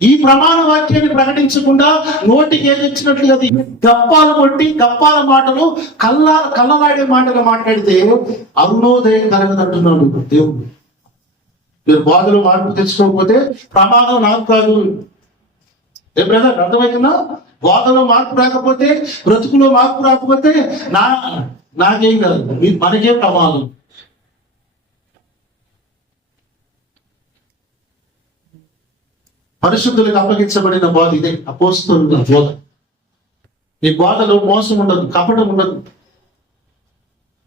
ఈ ప్రమాణ వాక్యాన్ని ప్రకటించకుండా నోటికి ఏది వచ్చినట్లుగా గప్పాలు కొట్టి గప్పాల మాటలు కళ్ళలాడే మాటలు మాట్లాడితే అరుణోదయం కలగదంటున్నాడు దేవుడు. మీరు బోధలో మార్పు తెచ్చుకోకపోతే ప్రమాదం నాకు కాదు. ఏ బ్రదర్ అర్థమవుతుందా? బోధలో మార్పు రాకపోతే, బ్రతుకులో మార్పు రాకపోతే నాకేం కాదు, మనకే ప్రమాదం. పరిశుద్ధులకు అప్పగించబడిన బోధ ఇదే, అపోస్తలుల బోధ. ఈ బోధలో మోసం ఉండదు, కపటం ఉండదు,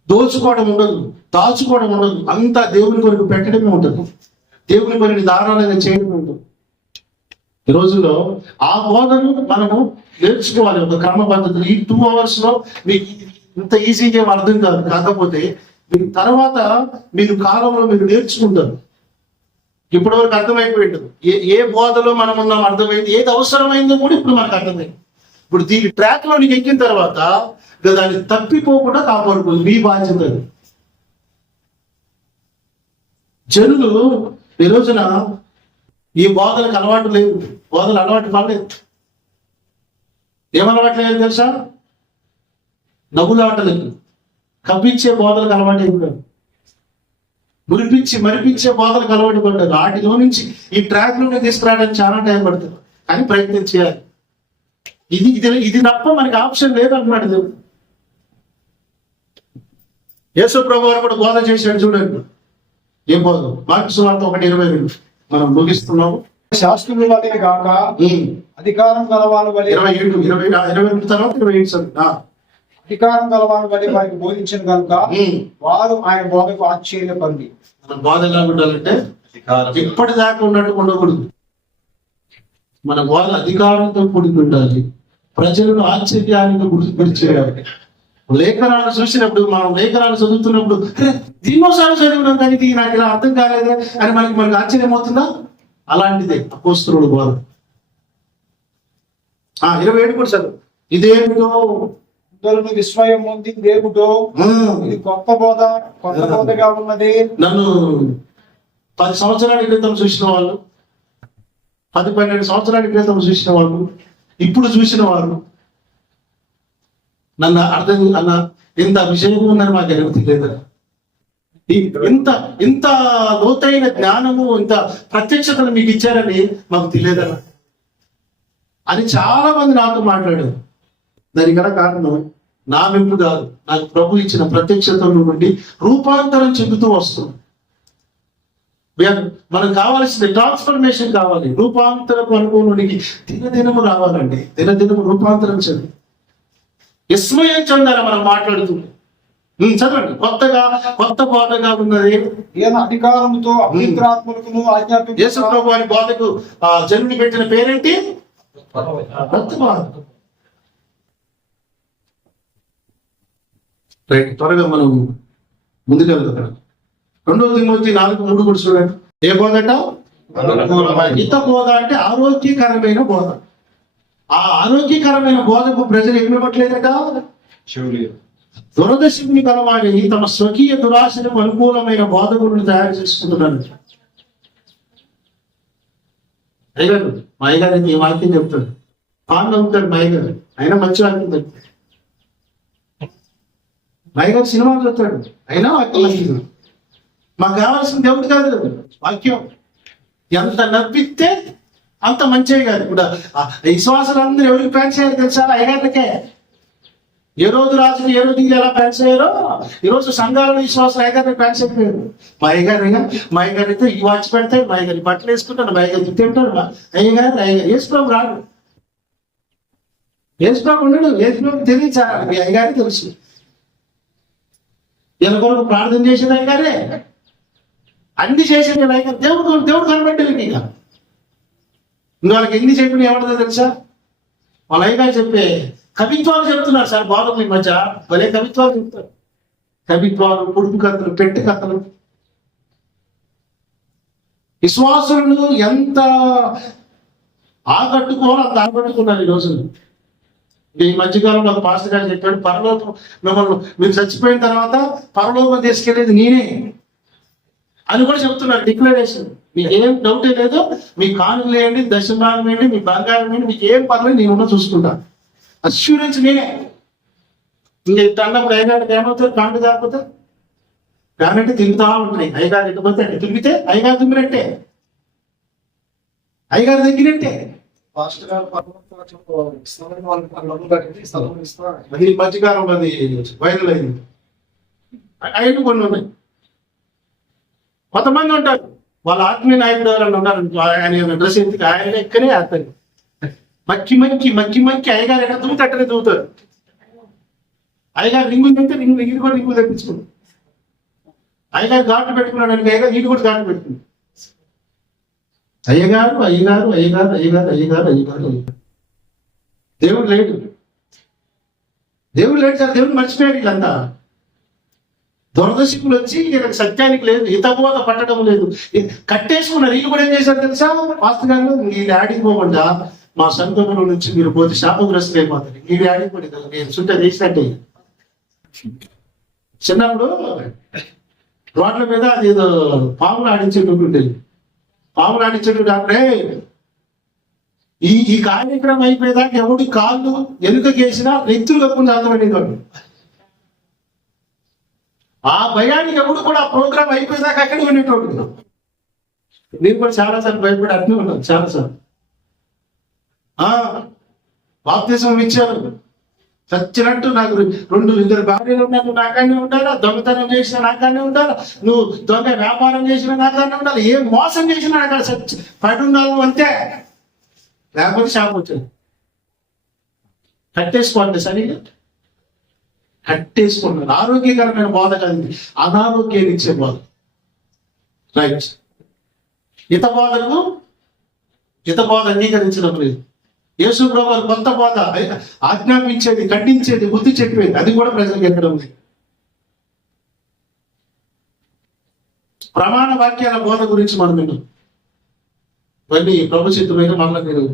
దోచుకోవడం ఉండదు, దాచుకోవడం ఉండదు. అంతా దేవుని కొరకు పెట్టడమే ఉంటుంది. దేవుని పనిని దారాలను చేయడమే ఉంటుంది. ఈ రోజుల్లో ఆ బోధను మనము నేర్చుకోవాలి ఒక క్రమ పద్ధతిలో. ఈ 2 hours లో మీకు ఇంత ఈజీగా అర్థం కాదు. కాకపోతే మీకు తర్వాత మీరు కాలంలో మీరు నేర్చుకుంటారు. ఇప్పటి వరకు అర్థమైపోయింది. ఏ బోధలో మనం ఉన్నాం అర్థమైంది, ఏది అవసరమైందో కూడా ఇప్పుడు మనకు అర్థమైంది. ఇప్పుడు దీని ట్రాక్ లో నీకు ఎక్కిన తర్వాత దాన్ని తప్పిపోకుండా కాపాడుకోదు, మీ బాధ్యత. జనులు ఈ రోజున ఈ బోధలకు అలవాటు లేదు, బోధలు అలవాటు పడలేదు. ఏమలవాటు లేదు తెలుసా? నవ్వులాటలకు, కప్పించే బోధలకు అలవాటు అయిపోయారు, మురిపించి మరిపించే బోధలకు అలవాటు పడ్డారు. వాటిలో నుంచి ఈ ట్రాక్ లోనే తీసుకురావడానికి చాలా టైం పడుతుంది, కానీ ప్రయత్నం చేయాలి. ఇది ఇది ఇది తప్ప మనకి ఆప్షన్ లేదు అన్నమాట దేవుడు. యేసు ప్రభు వారు కూడా బోధ చేశాడు చూడండి. ఏం బోధ? మార్కు సువార్త 1:22 మనం ముగిస్తున్నాము. శాస్త్రుల వలె గాక అధికారం గలవాని వలె 27 తర్వాత 27 అధికారం గలవాని వలె వారికి బోధించిన కనుక వారు ఆయన బోధకు ఆశ్చర్యపడి. మన బోధ ఎలా ఉండాలంటే ఇప్పటిదాకా ఉన్నట్టు ఉండకూడదు. మన బోధ అధికారంతో కూడి ఉండాలి, ప్రజలను ఆశ్చర్యానికి గురి చేయాలి. లేఖనాలు చూసినప్పుడు, మనం లేఖనాలు చదువుతున్నప్పుడు ఎన్నోసార్లు చదివినాం కానీ ఇది నాకు ఇలా అర్థం కాలేదే అని మనకి ఆశ్చర్యం అవుతుందా? అలాంటిదే అపోస్తలుడు బోధ. 27 కూడా చదువు. ఇదేమిటో ఇద్దరును విస్మయం ఉంది దేవుడో, ఇది గొప్ప బోధ, కొత్త బోధగా ఉన్నది. నన్ను 10 సంవత్సరాల క్రితం చూసిన వాళ్ళు, 10-12 సంవత్సరాల క్రితం చూసిన వాళ్ళు, ఇప్పుడు చూసిన వాళ్ళు నన్ను అర్థం అన్న ఇంత విషయం ఉందని మాకు ఎవరికి తెలియదు. ఇంత లోతైన జ్ఞానము, ఇంత ప్రత్యక్షతను మీకు ఇచ్చారని మాకు తెలియదన్న అని చాలా మంది నాతో మాట్లాడారు. దానికి గల కారణం నా మెప్పు కాదు, నాకు ప్రభు ఇచ్చిన ప్రత్యక్షత నుండి రూపాంతరం చెందుతూ వస్తుంది. మనకు కావాల్సిన ట్రాన్స్ఫర్మేషన్ కావాలి, రూపాంతరపు అనుభవంలోనికి దినదినము రావాలండి. దినదినము రూపాంతరం చెంది విస్మయం చెందాలి మనం మాట్లాడుతుంది. చదవండి. కొత్త బోధగా ఉన్నది. అధికారంతో అపవిత్రాత్మలకు ఆజ్ఞాపించు. యేసు ప్రభు వారి బోధకు జనుని పెట్టిన పేరేంటి? కొత్త బోధ. త్వరగా మనం ముందుకెళ్తాం. 2 తిమోతి 4:3 కూడా చూడండి. ఏ బోధట? హిత బోధ అంటే ఆరోగ్యకరమైన బోధ. ఆ ఆరోగ్యకరమైన బోధకు ప్రజలు ఏమి ఇవ్వట్లేదట? దురదశకుని కలవాడి తమ స్వకీయ దురాశలకు అనుకూలమైన బోధకులను తయారు చేసుకుంటున్నాను. అయ్యగారు మా అయ్యగారు ఈ వాక్యం చెప్తాడు, పాన్ అవుతాడు మా అయ్యగారు, అయినా మంచి వాక్యం చెప్తాడు. మా అయ్యగారు సినిమాలు చెప్తాడు, అయినా వాక్యం. మాకు కావాల్సిన దేవుడు కాదు వాక్యం. ఎంత నవ్వితే అంత మంచిగా కాదు. ఇప్పుడు విశ్వాసాలందరూ ఎవరికి ప్లాన్ చేయాలి తెలుసా? అయ్యగారులకే. ఏ రోజు రాజులు ఏ రోజు ఎలా ప్లాన్ చేయారో ఈ రోజు సంఘాలను విశ్వాసం అయ్యగారికి ప్లాన్ చేయలేదు. మా అయ్యగారు అయితే ఈ వాచ్ పెడతాడు, మా అయ్యగారి బట్టలు వేసుకుంటాడు, మా అయ్యగారు తింటాడు. అయ్యగారు యేసుప్రభు రాడు, యేసుప్రభు ఉండడు. యేసుప్రభు తెలియచాలి, మీ అయ్యగారికి తెలుసు. ఇలా కొరకు ప్రార్థన చేసేది అయ్యగారే, అన్ని చేసేది అయ్యగారు. దేవుడు కనబడ్డలేదు. ఇక వాళ్ళకి ఎన్ని చెప్పిన ఏమంటుందో తెలుసా? వాళ్ళ అయ్యగారు చెప్పే కవిత్వాలు చెప్తున్నారు సార్ బాధలు. ఈ మధ్య భలే కవిత్వాలు చెప్తారు. కవిత్వాలు, పొడుపు కథలు, పెట్టు కథలు. విశ్వాసులను ఎంత ఆకట్టుకోవాలో అంత ఆకట్టుకున్నారు ఈ రోజులు. ఈ మధ్యకాలంలో ఒక పాస్టర్ గారు చెప్పాడు, పరలోకం మిమ్మల్ని మీరు చచ్చిపోయిన తర్వాత పరలోకం తీసుకెళ్లేది నేనే అని కూడా చెప్తున్నారు. డిక్లరేషన్. మీకు ఏం డౌటే లేదు, మీ కానుకలు వేయండి, దశభాగం వేయండి, మీ బంగారం వేయండి, మీకు ఏం పర్లేదు నేను చూసుకుంటా. అష్యూరెన్స్ నేనే. ఇంక అన్నప్పుడు అయ్యగారికి ఏమవుతుంది? కాంటు కాకపోతే కానంటే తిరుగుతా ఉంటున్నాయి. అయ్యగారు ఎట్టుపోతే అంటే తిరిగితే అయ్యగారు తిమ్మినట్టే, అయ్యగారు తగ్గినట్టే. అది మధ్యకాలం అది వైరల్ అయింది. అయిన కొన్ని ఉన్నాయి. కొంతమంది ఉంటారు వాళ్ళ ఆత్మీయ నాయకుడు ఎవరైనా ఉన్నారు, ఆయన డ్రెస్ ఎందుకు ఆయన ఎక్కనే ఆడతారు. మక్కి అయ్యగారు ఎక్కడ దూత అట్టనే దూతారు. అయ్యగారు రింగులు తింటే ఇది కూడా రింగులు తెప్పించుకుంది. అయ్యగారు ఘాట్లు పెట్టుకున్నాడు అంటే అయ్యగారు ఇది కూడా ఘాట్లు పెట్టుకుంది. అయ్యగారు అయ్యగారు అయ్యగారు అయ్యగారు అయ్యగారు అయ్యగారు అయ్యగారు. దేవుడు లేడు సార్. దేవుడు మర్చిపోయాడు. వీళ్ళంతా దురదశకులు వచ్చి వీళ్ళకి సత్యానికి లేదు, హితబోధ పట్టడం లేదు, కట్టేసుకున్నారు. వీళ్ళు కూడా ఏం చేశారు తెలుసా? పాస్టర్ గారు వీళ్ళు ఆడిపోకుండా మా సంఘంలో నుంచి మీరు పోతే శాపగ్రస్తులు అయిపోతారు. వీళ్ళు ఆడిపోయి కదా నేను చుట్టూ వేసినట్టే. చిన్నప్పుడు రోడ్ల మీద అది ఏదో పాములు ఆడించేటట్టు ఉండేది. పాము రాణించడు డాక్టరే. ఈ కార్యక్రమం అయిపోయేదాకా ఎవడి కాళ్ళు ఎలుకకేసినా నెత్తులు కప్పుకుని అర్థమనేవాడు. ఆ భయానికి ఎవడు కూడా ఆ ప్రోగ్రామ్ అయిపోయేదాకా అక్కడ వినేటోడు. నేను కూడా చాలాసార్లు భయపడి అట్నే ఉన్నాను చాలాసార్లు. బాప్తిసం ఇచ్చారు చచ్చినట్టు. నాకు 2 భార్యలు ఉన్నారు, నాకానే ఉండాలా. దొంగతనం చేసినా నాకానే ఉండాలా. నువ్వు దొంగ వ్యాపారం చేసినా నాకానే ఉండాలి. ఏం మోసం చేసినా నాకు సచ్చి పడి ఉండాలి అంతే, లేకపోతే శాపం వచ్చింది. కట్టేసుకోండి సరిగా, కట్టేసుకున్నాను. ఆరోగ్యకరమైన బోధ కాదు, అనారోగ్యాన్ని ఇచ్చే బోధ. రైట్. హిత బోధ అంగీకరించడం లేదు. యేసు ప్రభువు కొత్త బోధ ఆజ్ఞాపించేది, ఖండించేది, బుద్ధి చెప్పేది, అది కూడా ప్రజలకు ఎక్కడం లేదు. ప్రమాణ వాక్యాల బోధ గురించి మనం విన్నాం. మళ్ళీ ప్రభు చిత్తమైన మళ్ళీ నేను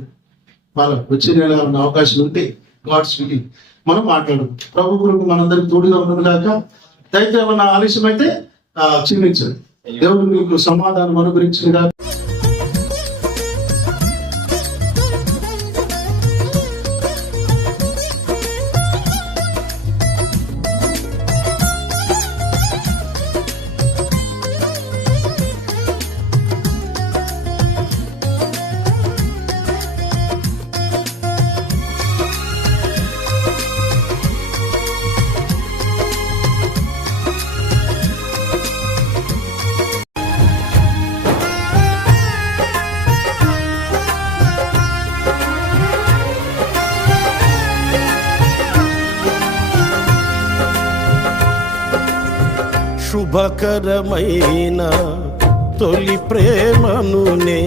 వచ్చే నెల ఉన్న అవకాశం ఉంటే గాడ్స్ విల్ మనం మాట్లాడు. ప్రభు గురించి మనందరికి తోడుగా ఉన్నది కాక. దయచేసి ఏమన్నా ఆలస్యం అయితే క్షమించండి. దేవుడు మీకు సమాధానం అనుగ్రహించింది కాక. శుభకరమైన తొలి ప్రేమనునే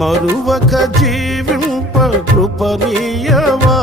మరువక జీవింప కృపనీయవా.